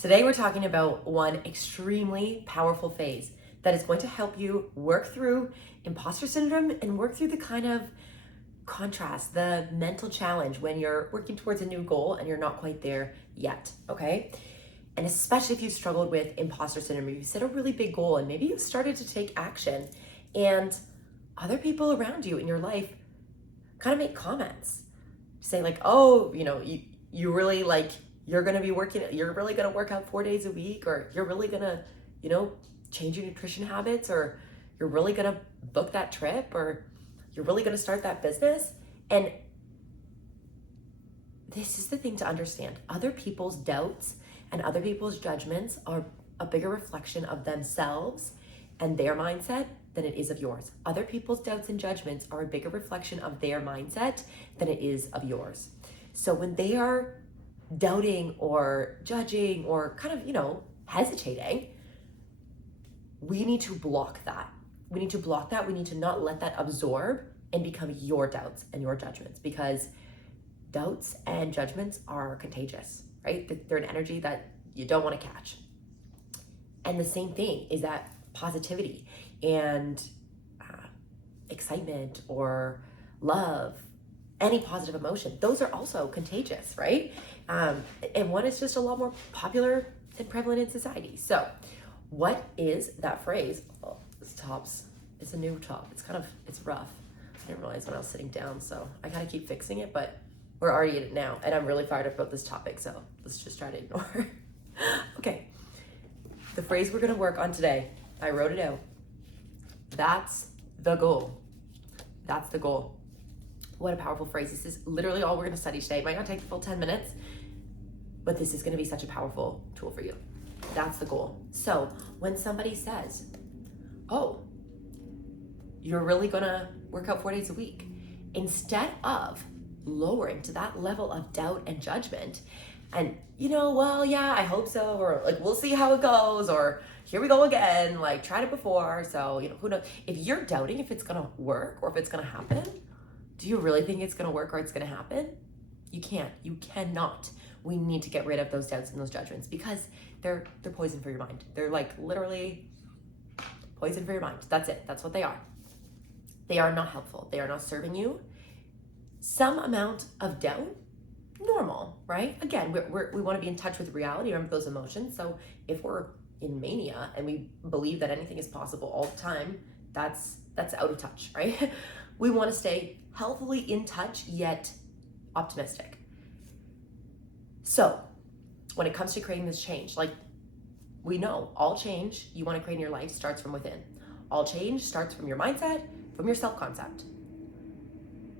Today we're talking about one extremely powerful phase that is going to help you work through imposter syndrome and work through the kind of contrast, the mental challenge when you're working towards a new goal and you're not quite there yet, okay? And especially if you struggled with imposter syndrome, you set a really big goal and maybe you started to take action and other people around you in your life kind of make comments, say like, oh, you really you're going to be you're really going to work out 4 days a week, or you're really going to, change your nutrition habits, or you're really going to book that trip, or you're really going to start that business. And this is the thing to understand. Other people's doubts and other people's judgments are a bigger reflection of themselves and their mindset than it is of yours. Other people's doubts and judgments are a bigger reflection of their mindset than it is of yours. So when they are doubting or judging or kind of, hesitating, we need to block that. We need to not let that absorb and become your doubts and your judgments, because doubts and judgments are contagious, right? They're an energy that you don't want to catch. And the same thing is that positivity and excitement or love, any positive emotion, those are also contagious, right? And one is just a lot more popular and prevalent in society. So what is that phrase? Oh, it's a new top. It's rough. I didn't realize when I was sitting down, so I gotta keep fixing it, but we're already in it now, and I'm really fired up about this topic, so let's just try to ignore. Okay, the phrase we're gonna work on today, I wrote it out. That's the goal. That's the goal. What a powerful phrase. This is literally all we're gonna study today. It might not take the full 10 minutes, but this is gonna be such a powerful tool for you. That's the goal. So when somebody says, oh, you're really gonna work out 4 days a week, instead of lowering to that level of doubt and judgment and, well, yeah, I hope so, or like, we'll see how it goes, or here we go again, like tried it before, so, who knows? If you're doubting if it's gonna work or if it's gonna happen, do you really think it's gonna work or it's gonna happen? You cannot. We need to get rid of those doubts and those judgments, because they're poison for your mind. They're like literally poison for your mind. That's it. That's what they are. They are not helpful. They are not serving you. Some amount of doubt, normal, right? Again, we want to be in touch with reality, remember those emotions. So if we're in mania and we believe that anything is possible all the time, that's out of touch, right? We want to stay healthily in touch, yet optimistic. So when it comes to creating this change, like we know all change you want to create in your life starts from within. All change starts from your mindset, from your self-concept.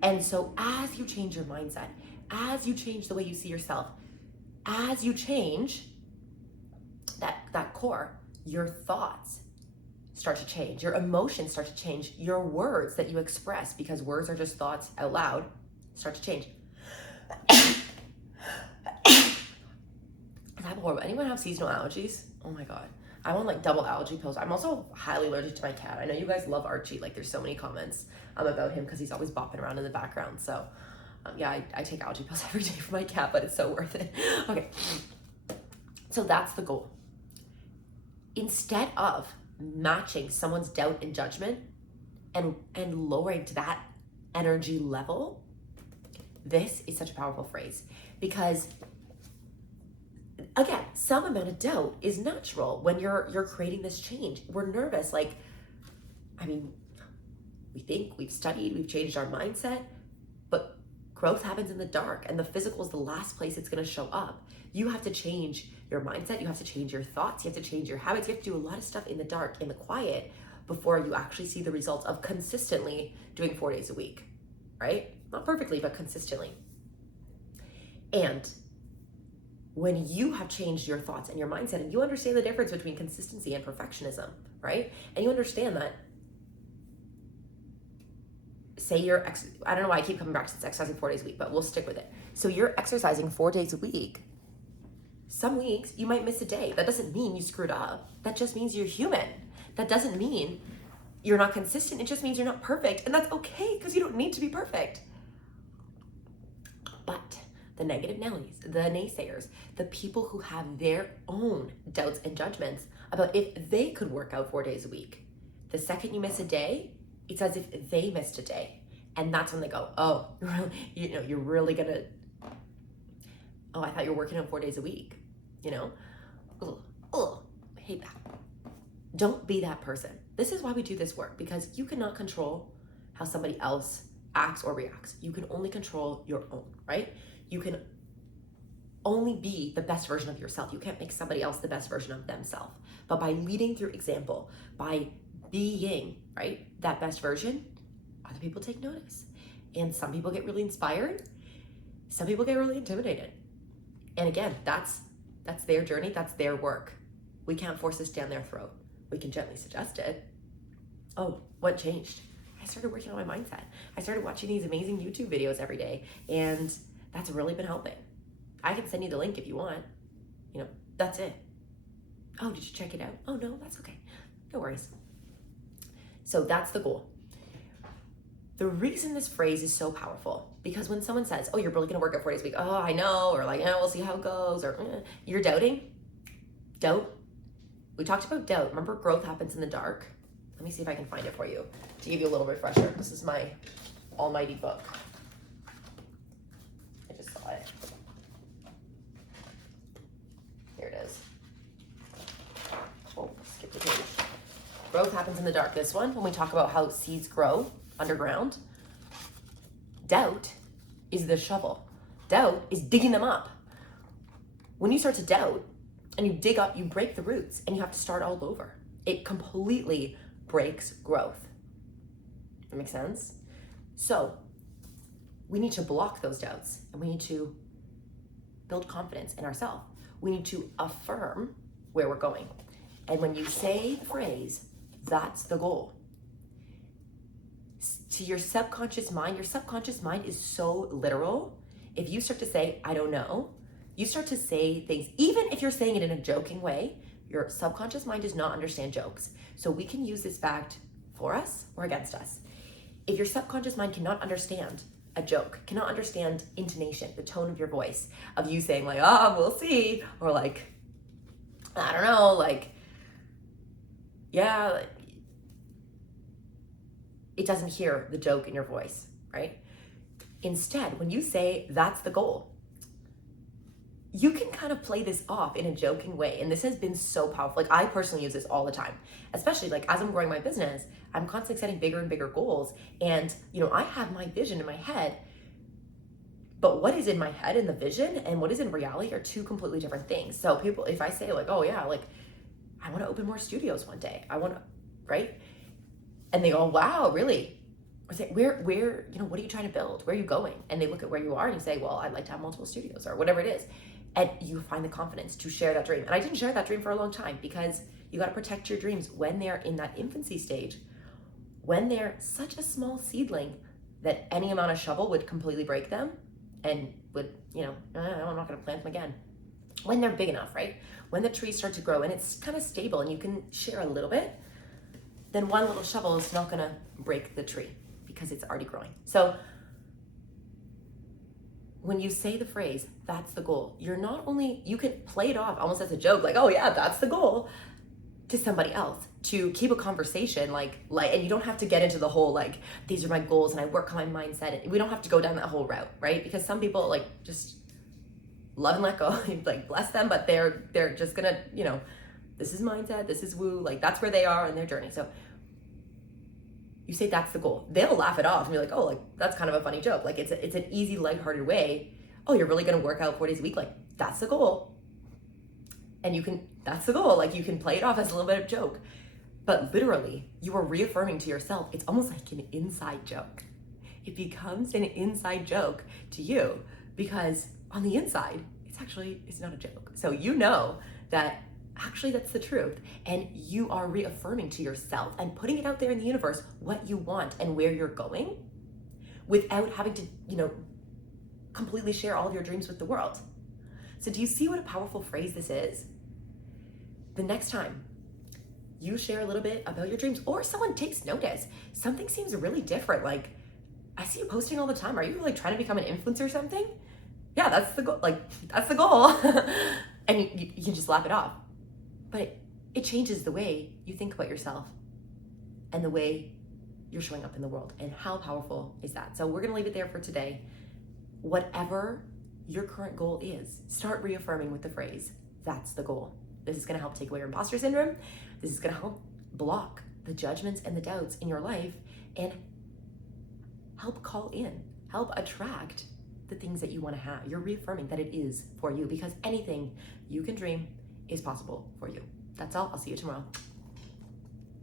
And so as you change your mindset, as you change the way you see yourself, as you change that core, your thoughts start to change, your emotions start to change, your words that you express, because words are just thoughts out loud, start to change. Is that horrible? Anyone have seasonal allergies? Oh my God. I'm on like double allergy pills. I'm also highly allergic to my cat. I know you guys love Archie. Like there's so many comments about him because he's always bopping around in the background. So yeah, I take allergy pills every day for my cat, but it's so worth it. Okay. So that's the goal. Instead of matching someone's doubt and judgment and lowering to that energy level, this is such a powerful phrase, because again, some amount of doubt is natural when you're creating this change. We're nervous. We think, we've studied, we've changed our mindset, but growth happens in the dark, and the physical is the last place it's going to show up. You have to change your mindset. You have to change your thoughts. You have to change your habits. You have to do a lot of stuff in the dark, in the quiet, before you actually see the results of consistently doing 4 days a week, right? Not perfectly, but consistently. And when you have changed your thoughts and your mindset, and you understand the difference between consistency and perfectionism, right? And you understand that, say I don't know why I keep coming back to this exercising 4 days a week, but we'll stick with it. So you're exercising 4 days a week. Some weeks you might miss a day. That doesn't mean you screwed up. That just means you're human. That doesn't mean you're not consistent. It just means you're not perfect. And that's okay, because you don't need to be perfect. But the negative Nellies, the naysayers, the people who have their own doubts and judgments about if they could work out 4 days a week. The second you miss a day, it's as if they missed a day. And that's when they go, oh, you're really gonna, oh, I thought you were working out 4 days a week, Ugh, I hate that. Don't be that person. This is why we do this work, because you cannot control how somebody else acts or reacts. You can only control your own, right? You can only be the best version of yourself. You can't make somebody else the best version of themselves. But by leading through example, by being, right, that best version, other people take notice. And some people get really inspired. Some people get really intimidated. And again, that's their journey, that's their work. We can't force this down their throat. We can gently suggest it. Oh, what changed? I started working on my mindset. I started watching these amazing YouTube videos every day, and that's really been helping. I can send you the link if you want. That's it. Oh, did you check it out? Oh, no, that's okay. No worries. So that's the goal. The reason this phrase is so powerful, because when someone says, oh, you're really gonna work out 4 days a week, oh, I know, or like, we'll see how it goes, or you're doubting. Doubt. We talked about doubt. Remember, growth happens in the dark. Let me see if I can find it for you to give you a little refresher. This is my almighty book. I just saw it. Here it is. Oh, skip the page. Growth happens in the dark. This one, when we talk about how seeds grow underground, doubt is the shovel. Doubt is digging them up. When you start to doubt and you dig up, you break the roots and you have to start all over. It completely breaks growth. That makes sense? So we need to block those doubts, and we need to build confidence in ourselves. We need to affirm where we're going. And when you say the phrase, that's the goal, to your subconscious mind is so literal. If you start to say, I don't know, you start to say things, even if you're saying it in a joking way, your subconscious mind does not understand jokes. So we can use this fact for us or against us. If your subconscious mind cannot understand a joke, cannot understand intonation, the tone of your voice, of you saying like, we'll see, or like, I don't know, like, yeah, it doesn't hear the joke in your voice, right? Instead, when you say that's the goal, you can kind of play this off in a joking way. And this has been so powerful. Like, I personally use this all the time, especially like as I'm growing my business, I'm constantly setting bigger and bigger goals. And, I have my vision in my head, but what is in my head and the vision and what is in reality are two completely different things. So people, if I say like, oh yeah, like I want to open more studios one day, I want to, right? And they go, wow, really? Or say, where, what are you trying to build? Where are you going? And they look at where you are and you say, well, I'd like to have multiple studios or whatever it is. And you find the confidence to share that dream. And I didn't share that dream for a long time, because you got to protect your dreams when they're in that infancy stage, when they're such a small seedling that any amount of shovel would completely break them and would, I'm not going to plant them again. When they're big enough, right? When the trees start to grow and it's kind of stable and you can share a little bit, then one little shovel is not going to break the tree because it's already growing. So when you say the phrase, that's the goal, you can play it off almost as a joke, like, oh yeah, that's the goal, to somebody else, to keep a conversation, like, and you don't have to get into the whole, like, these are my goals and I work on my mindset. We don't have to go down that whole route, right? Because some people like just love and let go, like bless them, but they're just gonna, this is mindset, this is woo, like that's where they are in their journey. So you say that's the goal. They'll laugh it off and be like, oh, like that's kind of a funny joke. Like it's an easy, lighthearted way. Oh, you're really gonna work out 4 days a week? Like that's the goal. And that's the goal. Like you can play it off as a little bit of joke. But literally, you are reaffirming to yourself, it's almost like an inside joke. It becomes an inside joke to you because on the inside, it's not a joke. So you know that actually that's the truth. And you are reaffirming to yourself and putting it out there in the universe what you want and where you're going without having to, completely share all of your dreams with the world. So do you see what a powerful phrase this is? The next time you share a little bit about your dreams or someone takes notice, something seems really different. Like, I see you posting all the time. Are you like trying to become an influencer or something? Yeah, that's the goal. Like, that's the goal. And you can just laugh it off. But it changes the way you think about yourself and the way you're showing up in the world. And how powerful is that? So we're going to leave it there for today. Whatever your current goal is, start reaffirming with the phrase, that's the goal. This is going to help take away your imposter syndrome. This is going to help block the judgments and the doubts in your life and help call in, help attract the things that you want to have. You're reaffirming that it is for you, because anything you can dream is possible for you. That's all. I'll see you tomorrow.